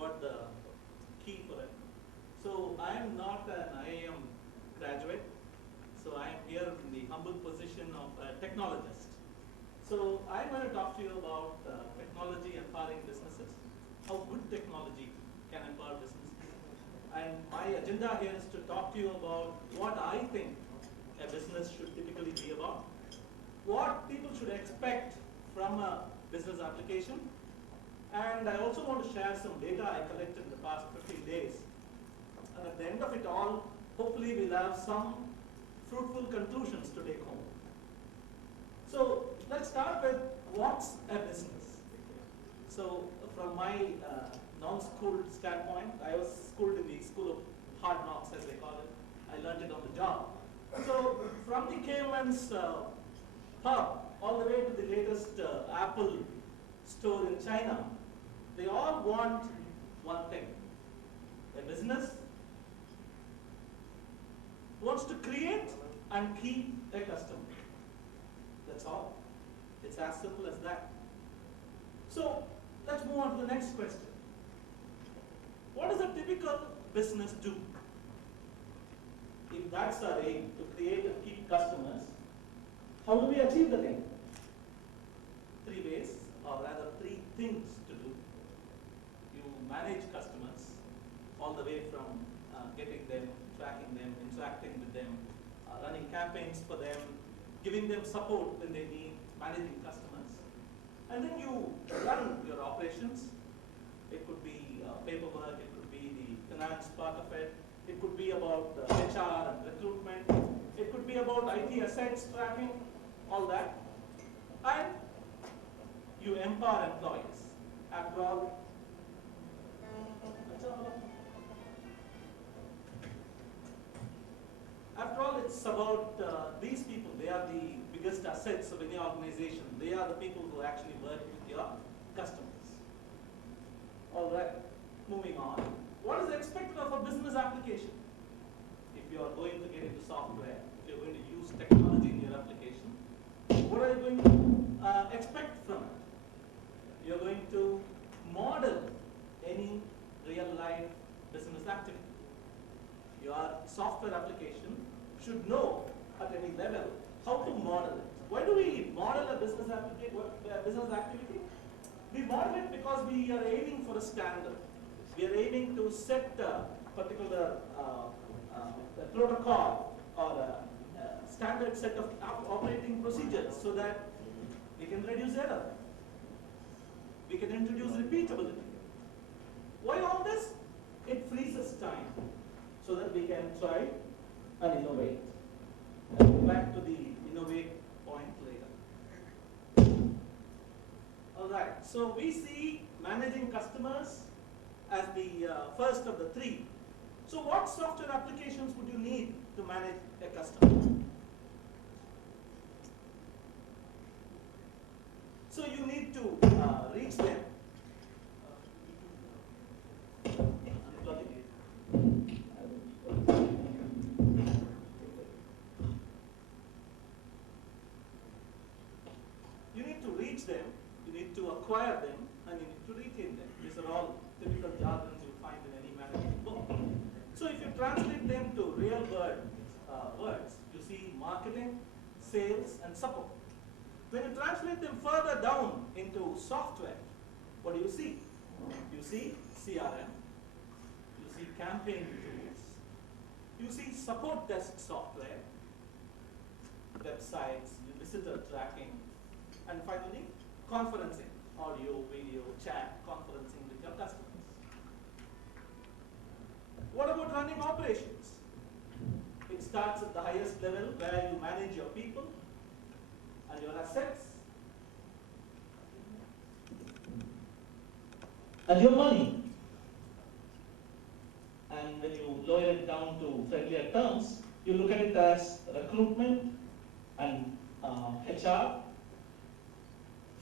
got the key for it. So I am not an IIM graduate. So I am here in the humble position of a technologist. So I'm going to talk to you about technology empowering businesses, how good technology can empower businesses. And my agenda here is to talk to you about what I think a business should typically be about, what people should expect from a business application, and I also want to share some data I collected in the past 15 days. And at the end of it all, hopefully we'll have some fruitful conclusions to take home. So let's start with what's a business. So from my non-schooled standpoint, I was schooled in the school of hard knocks, as they call it. I learned it on the job. So from the caveman's pub all the way to the latest Apple store in China, they all want one thing. A business wants to create and keep a customer. That's all. It's as simple as that. So let's move on to the next question. What does a typical business do? If that's our aim, to create and keep customers, how do we achieve the thing? Three ways, or rather three things to do. You manage customers all the way from getting them, tracking them, interacting with them, running campaigns for them, giving them support when they need, managing customers. And then you run your operations. It could be paperwork, it could be the finance part of it, it could be about HR and recruitment, it could be about IT assets tracking, all that. And you empower employees. After all, it's about these people. They are the biggest assets of any organization. They are the people who actually work with your customers. All right, moving on. What is expected of a business application? If you are going to get into software, if you're going to use technology in your application, what are you going to expect from it? You're going to model any real-life business activity. Your software application should know at any level how to model it. Why do we model a business activity? We model it because we are aiming for a standard. We are aiming to set a particular protocol or a standard set of operating procedures so that we can reduce error. We can introduce repeatability. Why all this? It frees us time so that we can try and innovate. I'll go back to the innovate point later. All right, so we see managing customers as the first of the three. So what software applications would you need to manage a customer? So you need to reach them. You need to reach them, you need to acquire them, and you need to retain them. These are all typical jargons you find in any management book. So if you translate them to real words, you see marketing, sales, and support. When you translate them further down into software, what do you see? You see CRM, you see campaign tools, you see support desk software, websites, visitor tracking, and finally, conferencing, audio, video, chat, conferencing with your customers. What about running operations? It starts at the highest level where you manage your people and your assets and your money. And when you lower it down to friendlier terms, you look at it as recruitment and HR,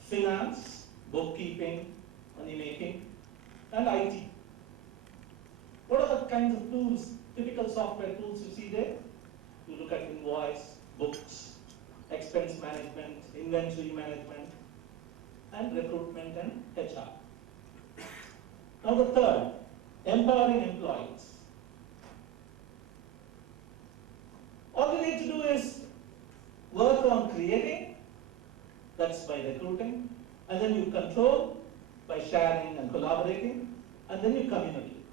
finance, bookkeeping, money making, and IT. What are the kinds of tools, typical software tools you see there? You look at invoice, books, expense management, inventory management, and recruitment and HR. Now the third, empowering employees. All you need to do is work on creating, that's by recruiting, and then you control by sharing and collaborating, and then you communicate.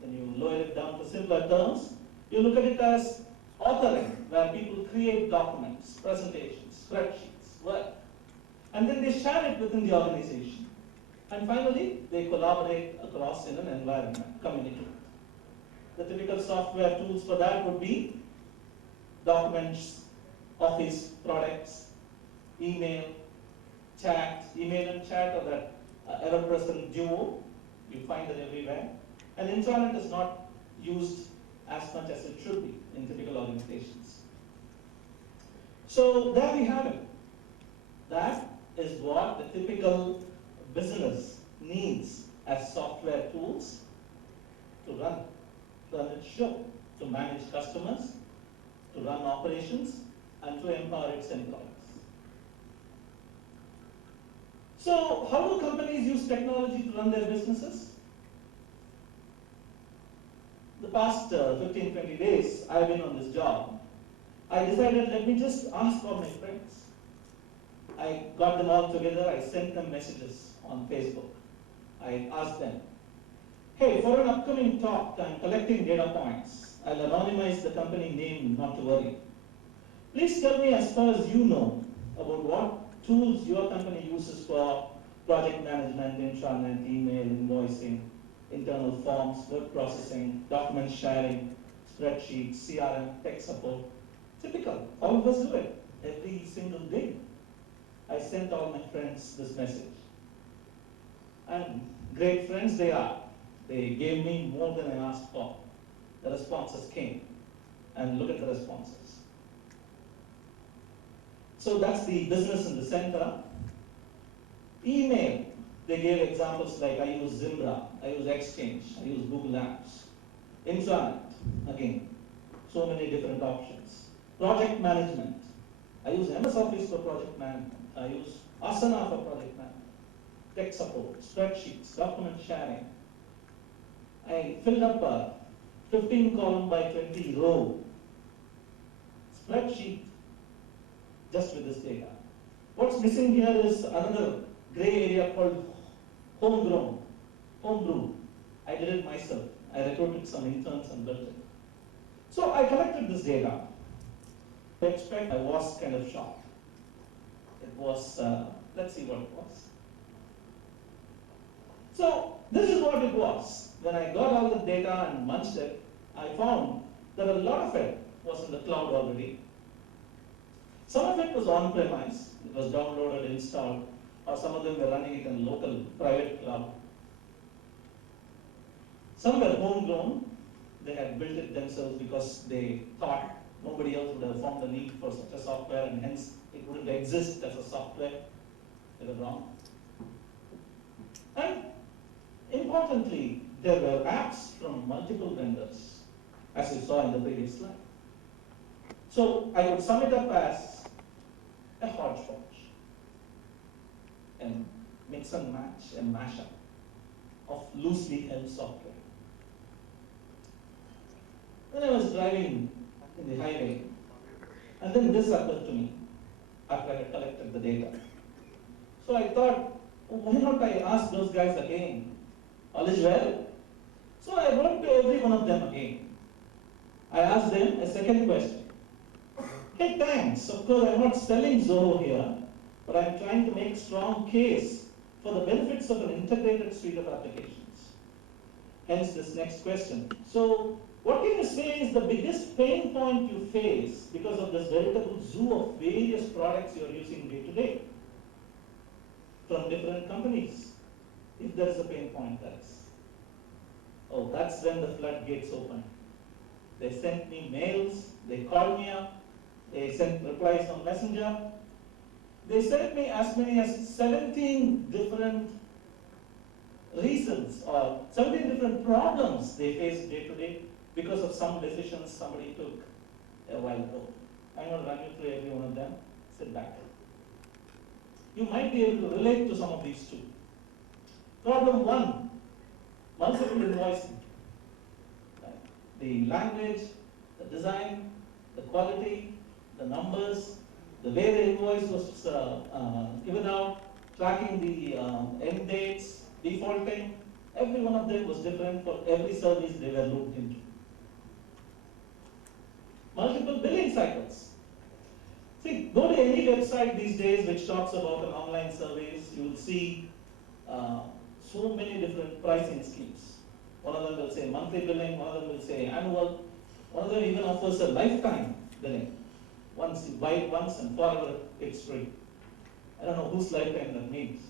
Then you lower it down to simpler terms. You look at it as authoring, where people create documents, presentations, spreadsheets, work, and then they share it within the organization. And finally, they collaborate across in an environment, communicate. The typical software tools for that would be documents, office products, email, chat. Email and chat are that ever-present duo. You find it everywhere. And intranet is not used as much as it should be in typical organizations. So there we have it. That is what the typical business needs as software tools to run its show, to manage customers, to run operations, and to empower its employees. So how do companies use technology to run their businesses? The past 15, 20 days I've been on this job, I decided let me just ask all my friends. I got them all together, I sent them messages on Facebook. I asked them, hey, for an upcoming talk, I'm collecting data points. I'll anonymize the company name, not to worry. Please tell me as far as you know about what tools your company uses for project management, intranet, email, invoicing, internal forms, word processing, document sharing, spreadsheets, CRM, tech support. Typical, all of us do it every single day. I sent all my friends this message. And great friends they are. They gave me more than I asked for. The responses came. And look at the responses. So that's the business in the center. Email, they gave examples like I use Zimbra, I use Exchange, I use Google Apps. Intranet, again, so many different options. Project management, I use MS Office for project management. I use Asana for project management. Tech support, spreadsheets, document sharing. I filled up a 15 column by 20 row spreadsheet just with this data. What's missing here is another gray area called homegrown, homebrew. I did it myself. I recruited some interns and built it. So I collected this data. I expect I was kind of shocked. It was, let's see what it was. So this is what it was. When I got all the data and munched it, I found that a lot of it was in the cloud already. Some of it was on-premise. It was downloaded, installed, or some of them were running it in local private cloud. Some were homegrown. They had built it themselves because they thought nobody else would have found the need for such a software, and hence it wouldn't exist as a software. They were wrong. And importantly, there were apps from multiple vendors, as you saw in the previous slide. So I would sum it up as a hodgepodge, and mix and match, and mashup of loosely held software. Then I was driving in the highway, and then this occurred to me after I had collected the data. So I thought, why not I ask those guys again? All is well. So I wrote to every one of them again. I asked them a second question. Hey, thanks. Of course, I'm not selling Zoho here, but I'm trying to make a strong case for the benefits of an integrated suite of applications. Hence this next question. So, what can you say is the biggest pain point you face because of this veritable zoo of various products you're using day to day from different companies? If there is a pain point, that's when the floodgates open. They sent me mails, they called me up, they sent replies on Messenger. They sent me as many as 17 different reasons or 17 different problems they face day to day because of some decisions somebody took a while ago. I'm going to run you through every one of them. Sit back. You might be able to relate to some of these too. Problem one, multiple invoicing. Right? The language, the design, the quality, the numbers, the way the invoice was given out, tracking the end dates, defaulting, every one of them was different for every service they were looped into. Multiple billing cycles. See, go to any website these days which talks about an online service, you will see so many different pricing schemes. One of them will say monthly billing, one of them will say annual, one of them even offers a lifetime billing. Once you buy it once and forever, it's free. I don't know whose lifetime that means.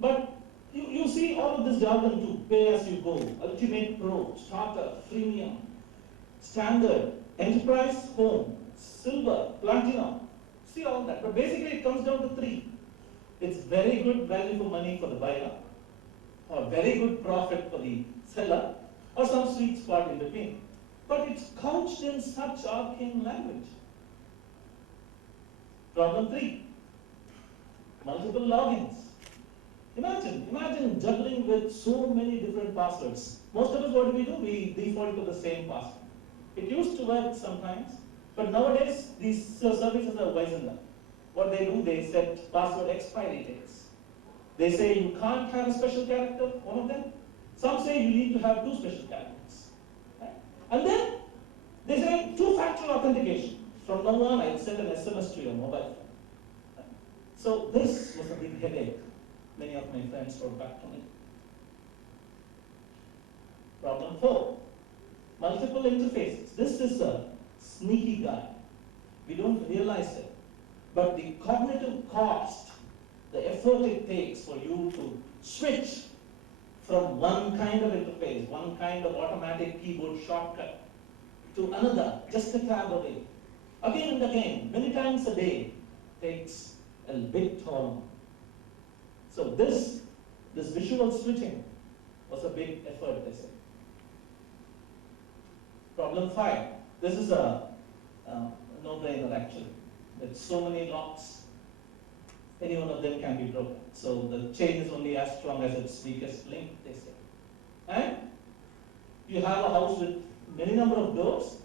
But you see all of this jargon too. Pay as you go, Ultimate Pro, Starter, Freemium, Standard, Enterprise, Home, Silver, Platinum. See all that. But basically it comes down to three. It's very good value for money for the buyer, or very good profit for the seller, or some sweet spot in between. But it's couched in such arcane language. Problem 3, multiple logins. Imagine juggling with so many different passwords. Most of us, what do? We default to the same password. It used to work sometimes, but nowadays these services are wisened up. What they do, they set password expiry dates. They say you can't have a special character, one of them. Some say you need to have 2 special characters. Right? And then they say 2-factor authentication. From now on, I'll send an SMS to your mobile phone. Right? So this was a big headache. Many of my friends wrote back to me. Problem 4, multiple interfaces. This is a sneaky guy. We don't realize it. But the cognitive cost, the effort it takes for you to switch from one kind of interface, one kind of automatic keyboard shortcut, to another, just a tab away, again and again, many times a day, takes a big toll. So this visual switching was a big effort, they say. Problem 5. This is a no-brainer actually. With so many locks, any one of them can be broken. So the chain is only as strong as its weakest link, they say. And you have a house with many number of doors.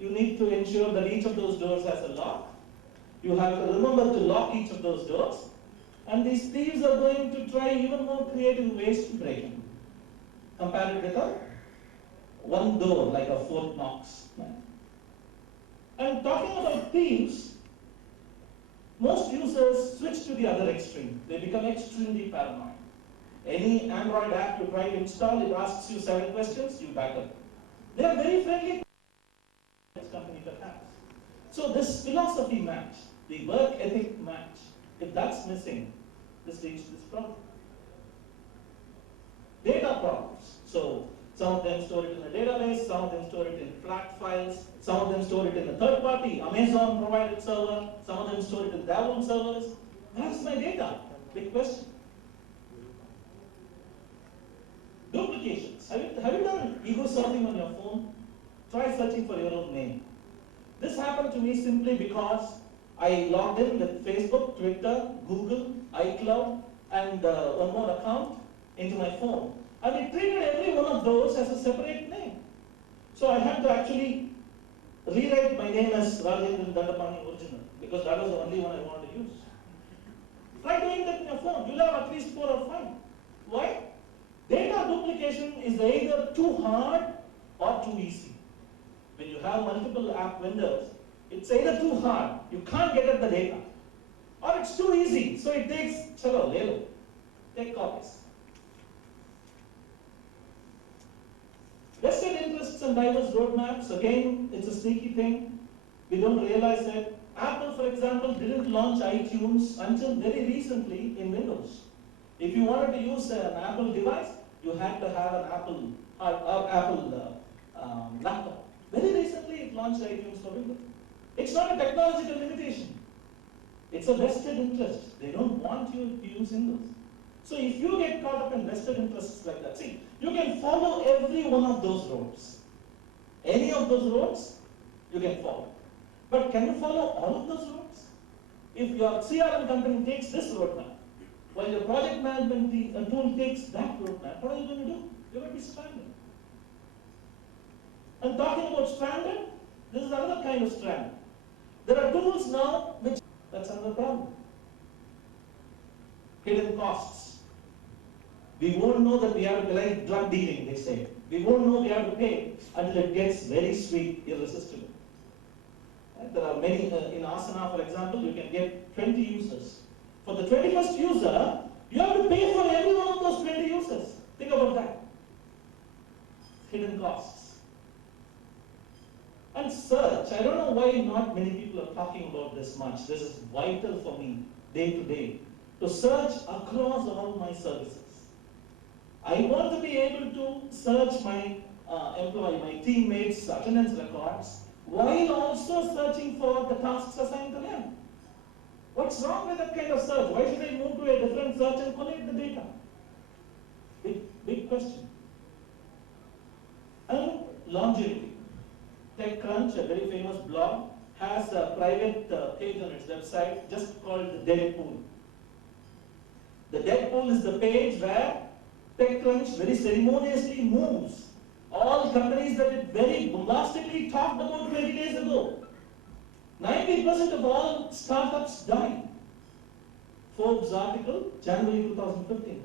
You need to ensure that each of those doors has a lock. You have to remember to lock each of those doors. And these thieves are going to try even more creative ways to break in. Compare it with one door, like a Fort Knox. And talking about thieves, most users switch to the other extreme. They become extremely paranoid. Any Android app you try to install, it asks you 7 questions, you back up. They are very friendly company perhaps. So this philosophy match, the work ethic match, if that's missing, this leads to this problem. Data problems. So some of them store it in a database, some of them store it in flat files, some of them store it in a third party, Amazon provided server, some of them store it in their own servers. Where's my data? Big question. Duplications. Have you done ego sorting on your phone? Try searching for your own name. This happened to me simply because I logged in with Facebook, Twitter, Google, iCloud, and one more account into my phone. And it treated every one of those as a separate name. So I had to actually rewrite my name as Rajendran Dandapani original, because that was the only one I wanted to use. Try doing that in your phone. You'll have at least 4 or 5. Why? Data duplication is either too hard or too easy. When you have multiple app vendors, it's either too hard, you can't get at the data, or it's too easy, so it takes, chalo, lelo, take copies. Vested interests and diverse roadmaps, again, it's a sneaky thing. We don't realize that. Apple, for example, didn't launch iTunes until very recently in Windows. If you wanted to use an Apple device, you had to have an Apple laptop. Very recently, it launched iTunes for Windows. It's not a technological limitation. It's a vested interest. They don't want you to use Windows. So if you get caught up in vested interests like that, see, you can follow every one of those roads. Any of those roads, you can follow. But can you follow all of those roads? If your CRM company takes this roadmap, while your project management tool takes that roadmap, what are you going to do? You will be stranded. And talking about stranded, this is another kind of strand. There are tools now which, that's another problem. Hidden costs. We won't know that we have to, like drug dealing, they say. We won't know we have to pay until it gets very sweet, irresistible. Right? There are many, in Asana, for example, you can get 20 users. For the 21st user, you have to pay for every one of those 20 users. Think about that. Hidden costs. And search. I don't know why not many people are talking about this much. This is vital for me, day to day, to search across all my services. I want to be able to search my employee, my teammates' attendance records, while also searching for the tasks assigned to them. What's wrong with that kind of search? Why should I move to a different search and collect the data? Big question. And longevity. TechCrunch, a very famous blog, has a private page on its website just called the dead pool. The dead pool is the page where TechCrunch very ceremoniously moves all companies that it very bombastically talked about 20 days ago. 90% of all startups die. Forbes article, January 2015.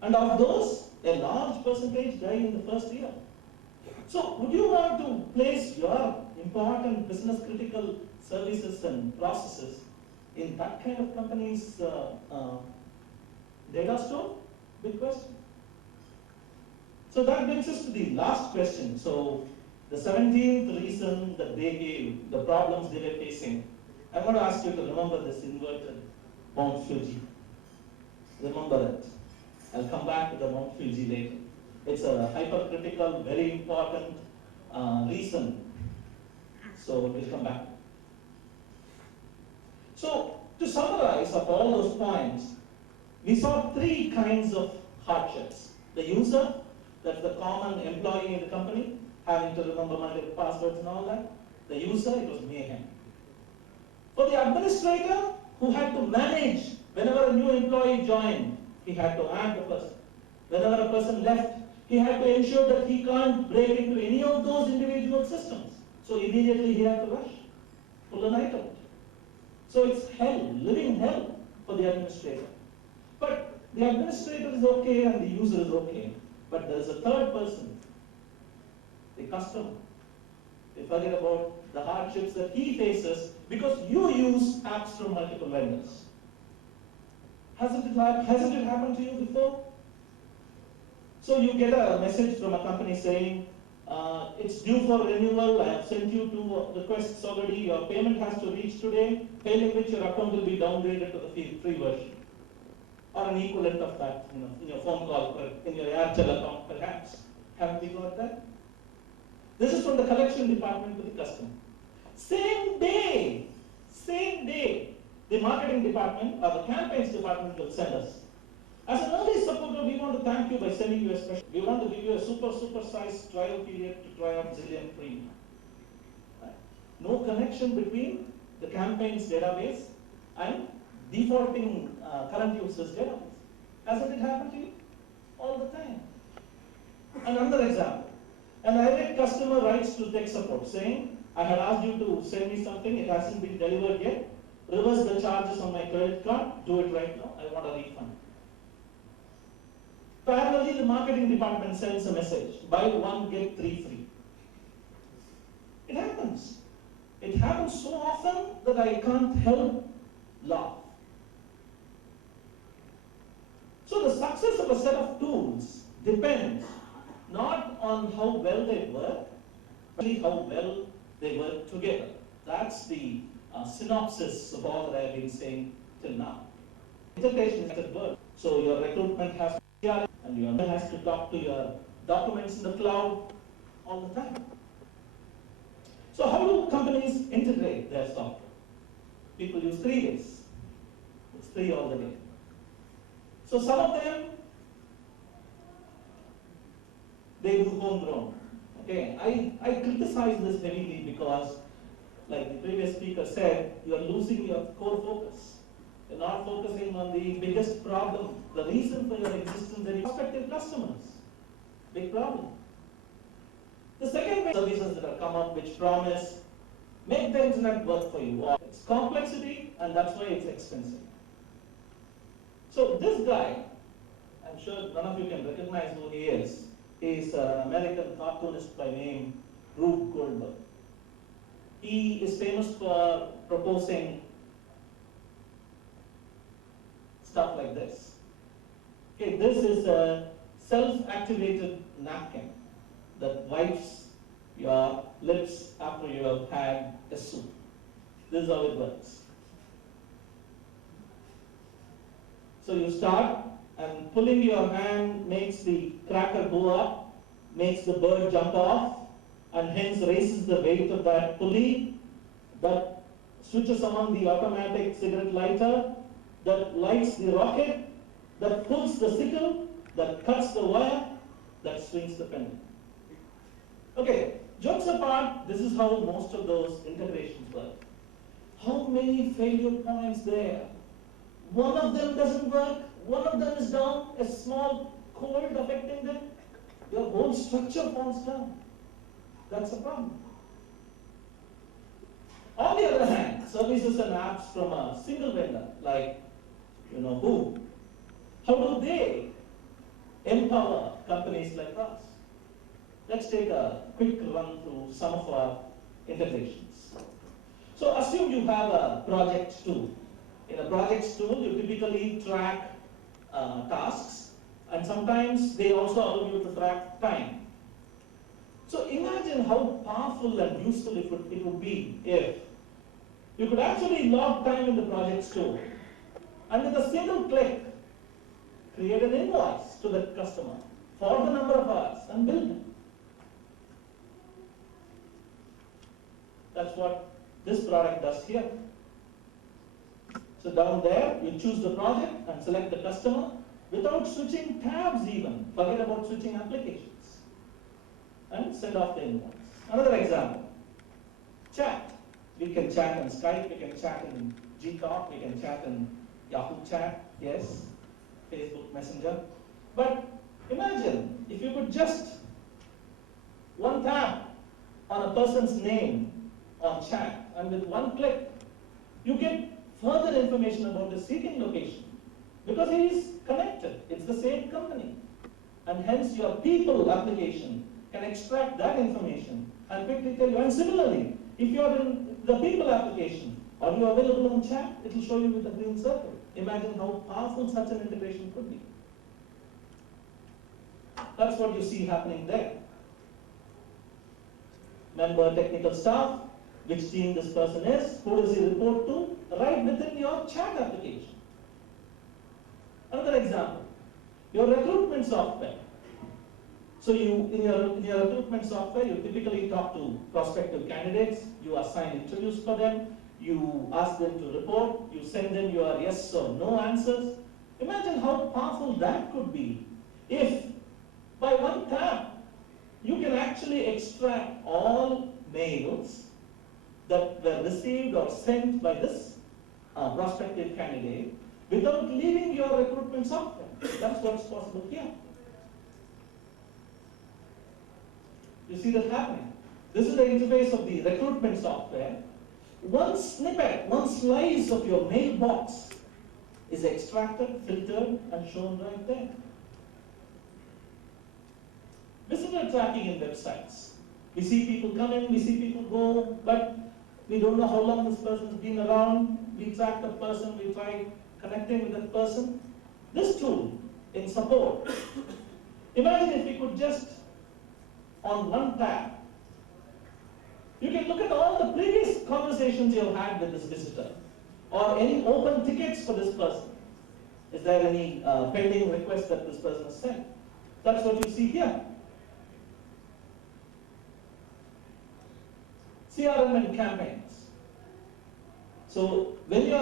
And of those, a large percentage die in the first year. So, would you want to place your important business critical services and processes in that kind of company's data store? Big question. So that brings us to the last question. So, the 17th reason that they gave, the problems they were facing, I want to ask you to remember this inverted Mount Fuji. Remember it. I'll come back to the Mount Fuji later. It's a hypercritical, very important reason. So we'll come back. So to summarize of all those points, we saw three kinds of hardships. The user, that's the common employee in the company, having to remember multiple passwords and all that. The user, it was mayhem. For the administrator, who had to manage whenever a new employee joined, he had to add the person. Whenever a person left, he had to ensure that he can't break into any of those individual systems. So immediately he had to rush, pull a night out. So it's hell, living hell for the administrator. But the administrator is okay and the user is okay. But there is a third person, the customer. They forget about the hardships that he faces because you use apps from multiple vendors. Hasn't it happened to you before? So you get a message from a company saying, it's due for renewal, I have sent you two requests already, your payment has to reach today, failing which your account will be downgraded to the free version. Or an equivalent of that, in your phone call, in your Airtel account perhaps. Haven't we got that? This is from the collection department to the customer. Same day, the marketing department or the campaigns department will send us. As an early supporter, we want to thank you by sending you a special. We want to give you a super sized trial period to try out Zillion Premium. Right? No connection between the campaigns database and defaulting current users database. Hasn't it happened to you? All the time. Another example. An irate customer writes to tech support saying, I had asked you to send me something, it hasn't been delivered yet. Reverse the charges on my credit card, do it right now, I want a refund. Parallelly, the marketing department sends a message, buy one, get three free. It happens. It happens so often that I can't help laugh. So the success of a set of tools depends not on how well they work, but how well they work together. That's the synopsis of all that I've been saying till now. Integration is at work. So your recruitment has to be and your has to talk to your documents in the cloud all the time. So how do companies integrate their software? People use 3 ways. It's 3 all the way. So some of them, they do homegrown. Okay, I criticize this heavily because, like the previous speaker said, you are losing your core focus. You're not focusing on the biggest problem, the reason for your existence and prospective customers. Big problem. The second way services that have come up which promise make the internet work for you. It's complexity, and that's why it's expensive. So this guy, I'm sure none of you can recognize who he is. He's an American cartoonist by name Rube Goldberg. He is famous for proposing stuff like this. Okay, this is a self-activated napkin that wipes your lips after you have had a soup. This is how it works. So you start, and pulling your hand makes the cracker go up, makes the bird jump off, and hence raises the weight of that pulley, that switches on the automatic cigarette lighter, that lights the rocket, that pulls the sickle, that cuts the wire, that swings the pendulum. Okay, jokes apart, this is how most of those integrations work. How many failure points there? One of them doesn't work, one of them is down, a small cold affecting them, your whole structure falls down. That's a problem. On the other hand, services and apps from a single vendor, like who, how do they empower companies like us? Let's take a quick run through some of our integrations. So assume you have a project tool. In a project tool, you typically track tasks, and sometimes they also allow you to track time. So imagine how powerful and useful it would be if you could actually log time in the project tool, and with a single click, create an invoice to the customer for the number of hours and bill them. That's what this product does here. So down there, you choose the project and select the customer without switching tabs even. Forget about switching applications. And send off the invoice. Another example, chat. We can chat on Skype, we can chat in Gtalk, we can chat in Yahoo Chat, yes, Facebook Messenger. But imagine if you could just one tap on a person's name on chat, and with one click, you get further information about his seeking location because he is connected. It's the same company, and hence your people application can extract that information and quickly tell you. And similarly, if you are in the people application, are you available on chat? It will show you with a green circle. Imagine how powerful such an integration could be. That's what you see happening there. Member technical staff, which team this person is, who does he report to, right within your chat application. Another example, your recruitment software. So in your recruitment software, you typically talk to prospective candidates, you assign interviews for them, you ask them to report, you send them your yes or no answers. Imagine how powerful that could be if by one tap you can actually extract all mails that were received or sent by this prospective candidate without leaving your recruitment software. That's what's possible here. You see that happening. This is the interface of the recruitment software. One snippet, one slice of your mailbox is extracted, filtered, and shown right there. Visitor tracking in websites. We see people come in, we see people go, but we don't know how long this person's been around. We track the person, we try connecting with that person. This tool in support. Imagine if we could just, on one tab, you can look at all the previous conversations you've had with this visitor, or any open tickets for this person. Is there any pending request that this person has sent? That's what you see here. CRM and campaigns. So when you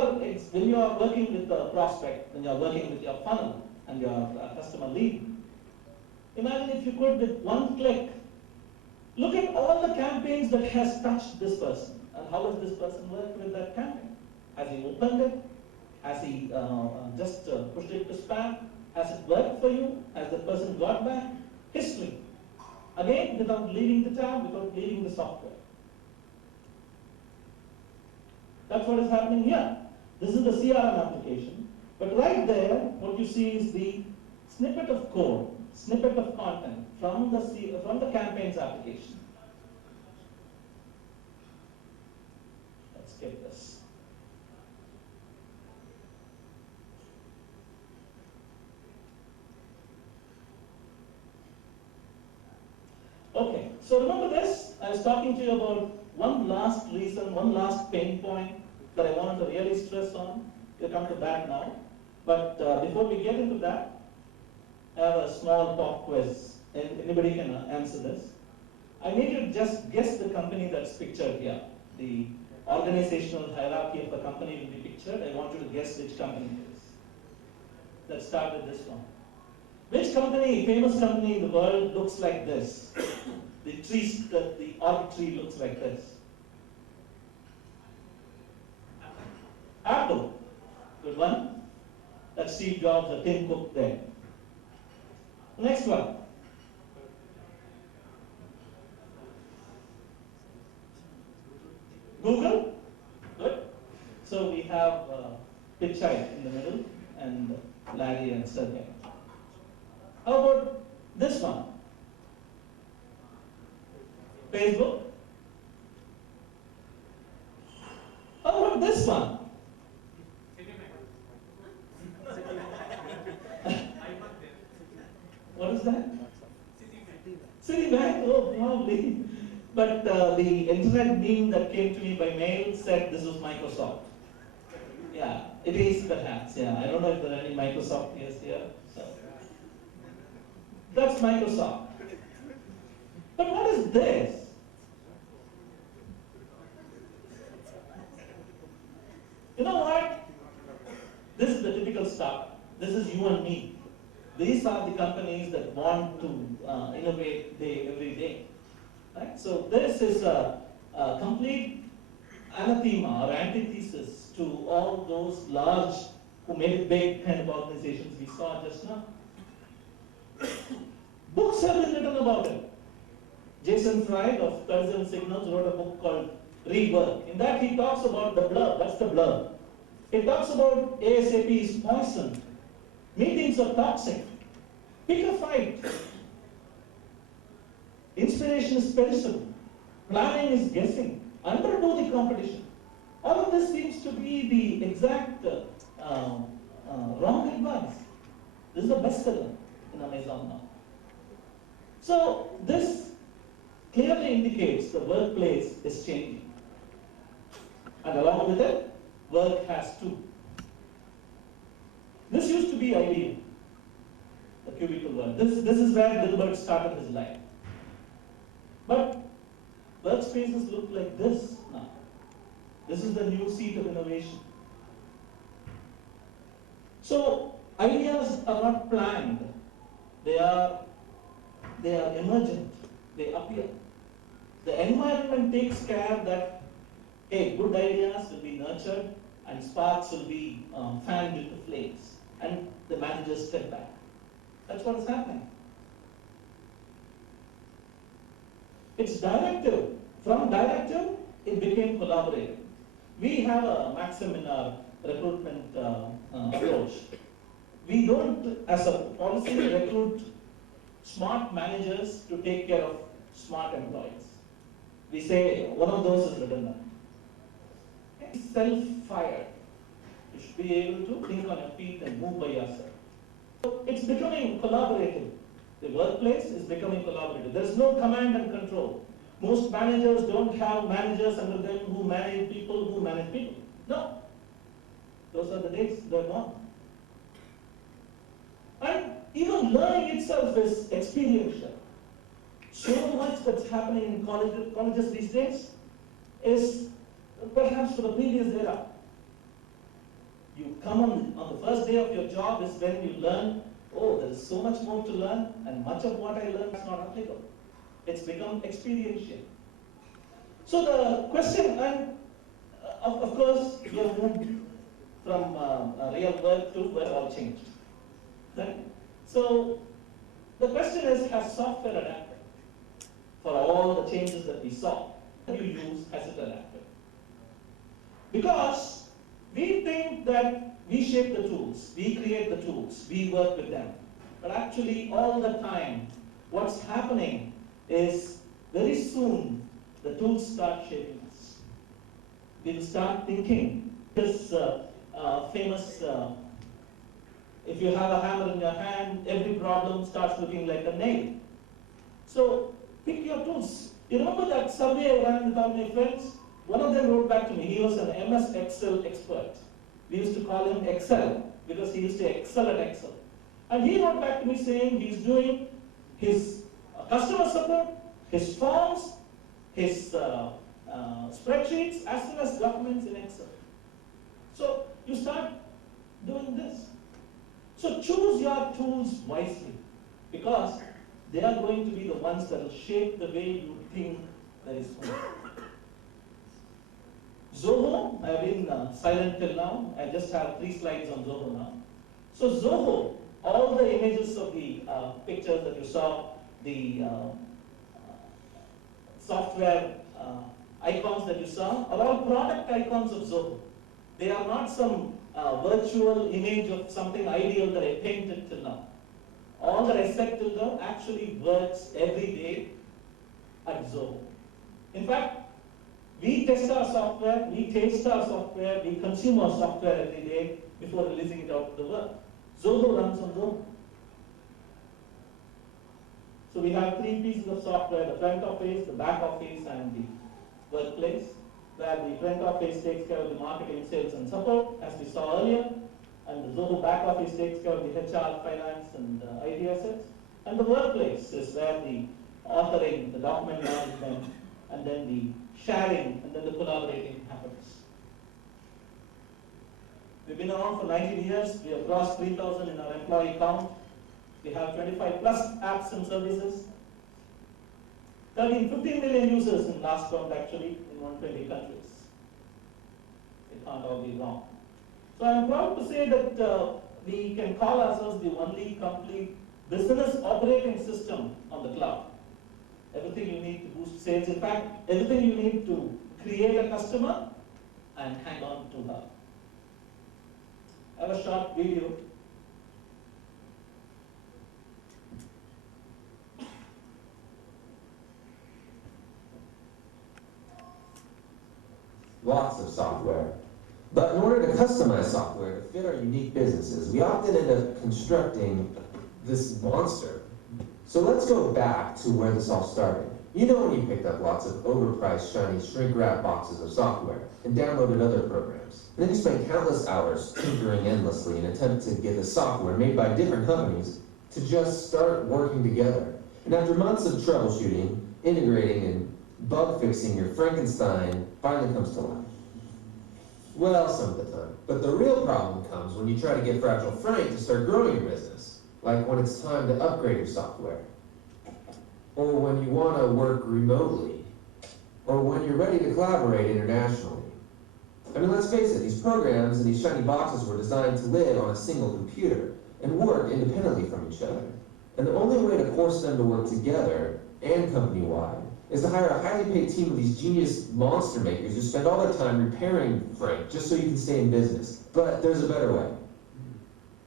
are working with the prospect, when you are working with your funnel and your customer lead, imagine if you could, with one click, look at all the campaigns that has touched this person, and how has this person worked with that campaign. Has he opened it? Has he just pushed it to spam? Has it worked for you? Has the person got back? History. Again, without leaving the tab, without leaving the software. That's what is happening here. This is the CRM application. But right there, what you see is the snippet of code, snippet of content from the campaigns application. Let's get this. Okay, so remember this? I was talking to you about one last reason, one last pain point that I wanted to really stress on. We'll come to that now. But before we get into that, I have a small pop quiz. And anybody can answer this. I need you to just guess the company that's pictured here. The organizational hierarchy of the company will be pictured. I want you to guess which company it is. Let's start with this one. Which company, famous company in the world, looks like this? The org tree looks like this. Apple. Good one. That's Steve Jobs or Tim Cook there. Next one. Google. Good. So we have Pichai in the middle and Larry and Sergey. How about this one? Facebook. How about this one? What is that? Citibank. Oh, probably. But the internet meme that came to me by mail said this was Microsoft. Yeah, it is perhaps. Yeah, I don't know if there are any Microsoft peers here. So. That's Microsoft. But what is this? You know what? This is the typical startup. This is you and me. These are the companies that want to innovate every day. Right? So this is a complete anathema or antithesis to all those large, who made it big kind of organizations we saw just now. Books have been written about it. Jason Fried of Present Signals wrote a book called Rework. In that he talks about the blur. That's the blur. He talks about ASAP is poison. Meetings are toxic. Pick a fight. Inspiration is perishable. Planning is guessing. Underdo the competition. All of this seems to be the exact wrong advice. This is the bestseller in Amazon now. So this clearly indicates the workplace is changing. And along with it, work has to. This used to be ideal, the cubicle work. This is where Dilbert started his life. But workspaces look like this now. This is the new seat of innovation. So ideas are not planned. They are emergent. They appear. The environment takes care that, hey, good ideas will be nurtured and sparks will be fanned into flames. And the managers step back. That's what is happening. It's directive. From directive, it became collaborative. We have a maxim in our recruitment approach. We don't, as a policy, recruit smart managers to take care of smart employees. We say one of those is redundant. Self-fired. You should be able to think on your feet and move by yourself. So it's becoming collaborative. The workplace is becoming collaborative. There is no command and control. Most managers don't have managers under them who manage people who manage people. No. Those are the days they're gone. And even learning itself is experiential. So much that's happening in colleges these days is perhaps for the previous era. You come on the first day of your job is when you learn, oh, there is so much more to learn, and much of what I learned is not applicable. It's become experiential. So the question, and of course, you have moved from real world to we're all changed. Right? So the question is, has software adapted? for all the changes that we saw. You use as an active. Because we think that we shape the tools, we create the tools, we work with them. But actually, all the time, what's happening is very soon the tools start shaping us. We'll start thinking. This famous, if you have a hammer in your hand, every problem starts looking like a nail. So pick your tools. You remember that survey I ran with all my friends? One of them wrote back to me. He was an MS Excel expert. We used to call him Excel because he used to excel at Excel. And he wrote back to me saying he's doing his customer support, his forms, his spreadsheets, as well as documents in Excel. So you start doing this. So choose your tools wisely, because they are going to be the ones that will shape the way you think very soon. Zoho, I have been silent till now. I just have 3 slides on Zoho now. So Zoho, all the images of the pictures that you saw, the software icons that you saw, are all product icons of Zoho. They are not some virtual image of something ideal that I painted till now. All that I said till now actually works every day at Zoho. In fact, we test our software, we taste our software, we consume our software every day before releasing it out to the world. Zoho runs on Zoho. So we have 3 pieces of software: the front office, the back office, and the workplace, where the front office takes care of the marketing, sales, and support, as we saw earlier, and the Zoho back office takes care of the HR, finance, and IT assets, and the workplace is where the authoring, the document management, and then the sharing, and then the collaborating happens. We've been around for 19 years. We have crossed 3,000 in our employee count. We have 25 plus apps and services. 15 million users in last count, actually, in 120 countries. It can't all be wrong. So I'm proud to say that we can call ourselves the only complete business operating system on the cloud. Everything you need to boost sales. In fact, everything you need to create a customer and hang on to her. I have a short video. Lots of software. But in order to customize software to fit our unique businesses, we often end up constructing this monster. So let's go back to where this all started. You know when you picked up lots of overpriced, shiny, shrink-wrap boxes of software and downloaded other programs. And then you spent countless hours tinkering endlessly in an attempt to get the software made by different companies to just start working together. And after months of troubleshooting, integrating, and bug fixing, your Frankenstein finally comes to life. Well, some of the time. But the real problem comes when you try to get Fragile Frank to start growing your business. Like when it's time to upgrade your software. Or when you want to work remotely. Or when you're ready to collaborate internationally. I mean, let's face it, these programs and these shiny boxes were designed to live on a single computer and work independently from each other. And the only way to force them to work together and company-wide is to hire a highly paid team of these genius monster makers who spend all their time repairing Frank just so you can stay in business. But there's a better way.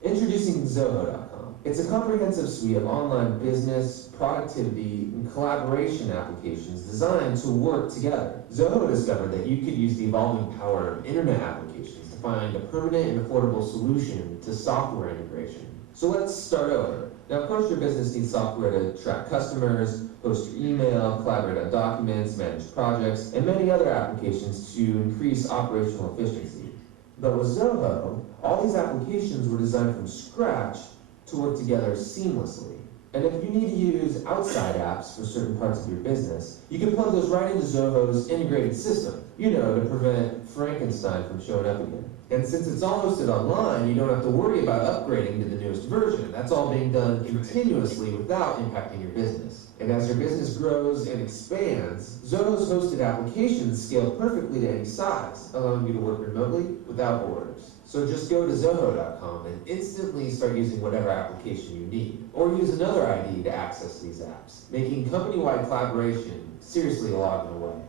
Introducing Zoho.com. It's a comprehensive suite of online business, productivity, and collaboration applications designed to work together. Zoho discovered that you could use the evolving power of internet applications to find a permanent and affordable solution to software integration. So let's start over. Now, of course, your business needs software to track customers, host your email, collaborate on documents, manage projects, and many other applications to increase operational efficiency. But with Zoho, all these applications were designed from scratch to work together seamlessly. And if you need to use outside apps for certain parts of your business, you can plug those right into Zoho's integrated system, you know, to prevent Frankenstein from showing up again. And since it's all hosted online, you don't have to worry about upgrading to the newest version. That's all being done continuously without impacting your business. And as your business grows and expands, Zoho's hosted applications scale perfectly to any size, allowing you to work remotely without borders. So just go to Zoho.com and instantly start using whatever application you need, or use another ID to access these apps, making company-wide collaboration seriously alive and away.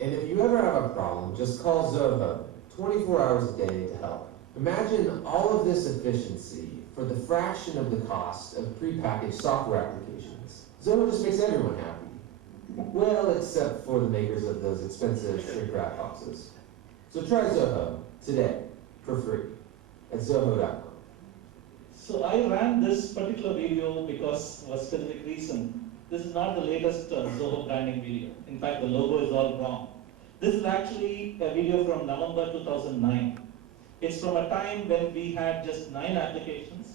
And if you ever have a problem, just call Zoho 24 hours a day to help. Imagine all of this efficiency for the fraction of the cost of prepackaged software applications. Zoho just makes everyone happy. Well, except for the makers of those expensive shrink wrap boxes. So try Zoho today for free at Zoho.com. So I ran this particular video because of a specific reason. This is not the latest Zoho branding video. In fact, the logo is all wrong. This is actually a video from November 2009. It's from a time when we had just 9 applications,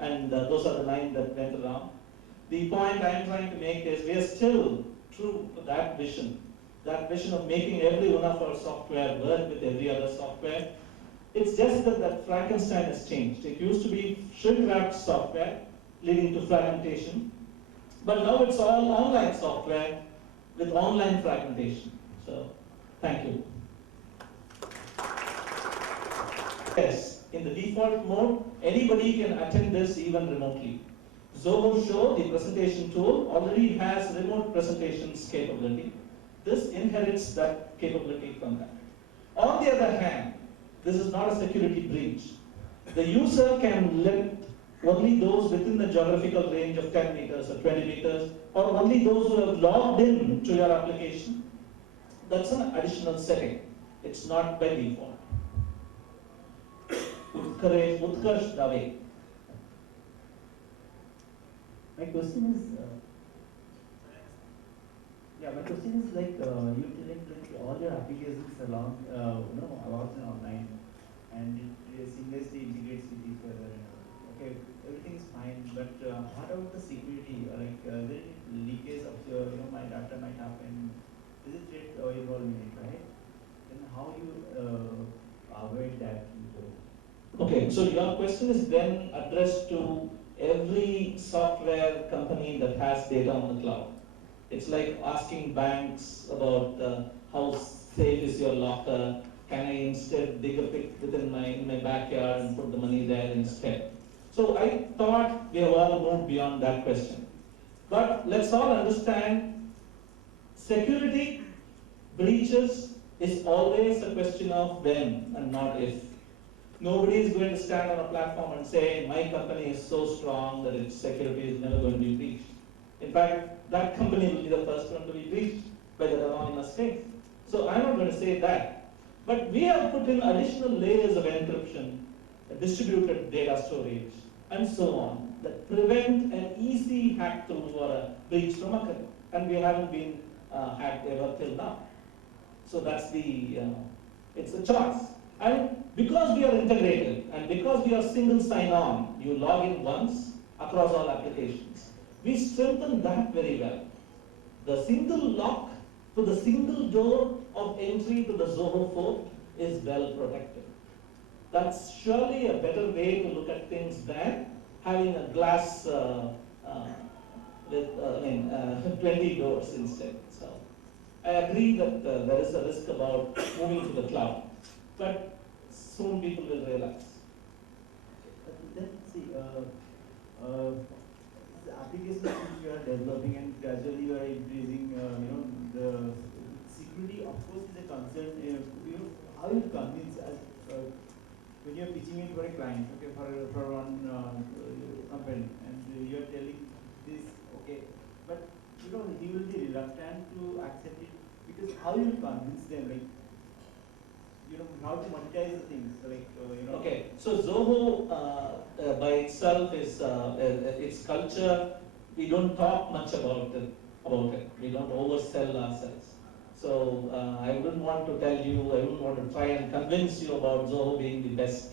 and those are the 9 that went around. The point I'm trying to make is we are still true to that vision of making every one of our software work with every other software. It's just that Frankenstein has changed. It used to be shrink-wrapped software leading to fragmentation, but now it's all online software with online fragmentation. So, thank you. Yes, in the default mode, anybody can attend this even remotely. Zoho Show, the presentation tool, already has remote presentations capability. This inherits that capability from that. On the other hand, this is not a security breach. The user can let only those within the geographical range of 10 meters or 20 meters, or only those who have logged in to your application. That's an additional setting. It's not by default. Utkarsh Dave. My question is, my question is like you telling like all your applications along, along and online, and it seamlessly integrates with each other. Okay, everything is fine, but what about the security? Like, there is leakage of your, my data might happen. Is it threat involved in it, right? Then how you avoid that? Okay, so your question is then addressed to every software company that has data on the cloud. It's like asking banks about how safe is your locker. Can I instead dig a pit within my backyard and put the money there instead? So I thought we have all moved beyond that question. But let's all understand, security breaches is always a question of when and not if. Nobody is going to stand on a platform and say, my company is so strong that its security is never going to be breached. In fact, that company will be the first one to be breached by the anonymous faith. So I'm not going to say that. But we have put in additional layers of encryption, distributed data storage, and so on, that prevent an easy hack through or a breach from occurring. And we haven't been hacked ever till now. So that's the, it's a choice. And because we are integrated, and because we are single sign-on, you log in once across all applications, we strengthen that very well. The single lock to the single door of entry to the Zoho fort is well protected. That's surely a better way to look at things than having a glass with 20 doors instead. So I agree that there is a risk about moving to the cloud, but soon people will realize. Let's see, the applications which you are developing and gradually you are increasing, the security of course is a concern. How you convince as when you are pitching it for a client, okay, for one company, and you are telling this, okay, but he will be reluctant to accept it because how you convince them, like, how to monetize the things, like, Okay, so Zoho by itself is its culture. We don't talk much about it. We don't oversell ourselves. So I wouldn't want to tell you. I wouldn't want to try and convince you about Zoho being the best.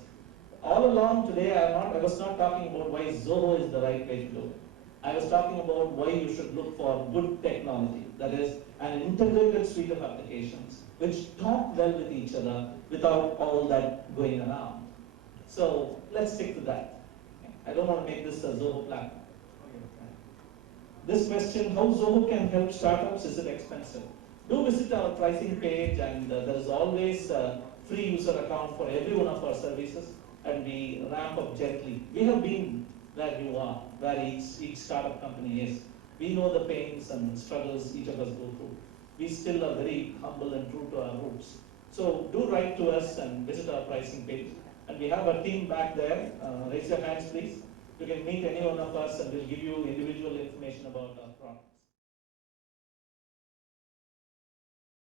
All along today, I was not talking about why Zoho is the right way to do it. I was talking about why you should look for good technology. That is, an integrated suite of applications which talk well with each other without all that going around. So let's stick to that. I don't want to make this a Zoho platform. This question, how Zoho can help startups, is it expensive? Do visit our pricing page, and there is always a free user account for every one of our services. and we ramp up gently. We have been where you are, where each startup company is. We know the pains and struggles each of us go through. We still are very humble and true to our roots. So do write to us and visit our pricing page. And we have a team back there. Raise your hands, please. You can meet any one of us and we'll give you individual information about our products.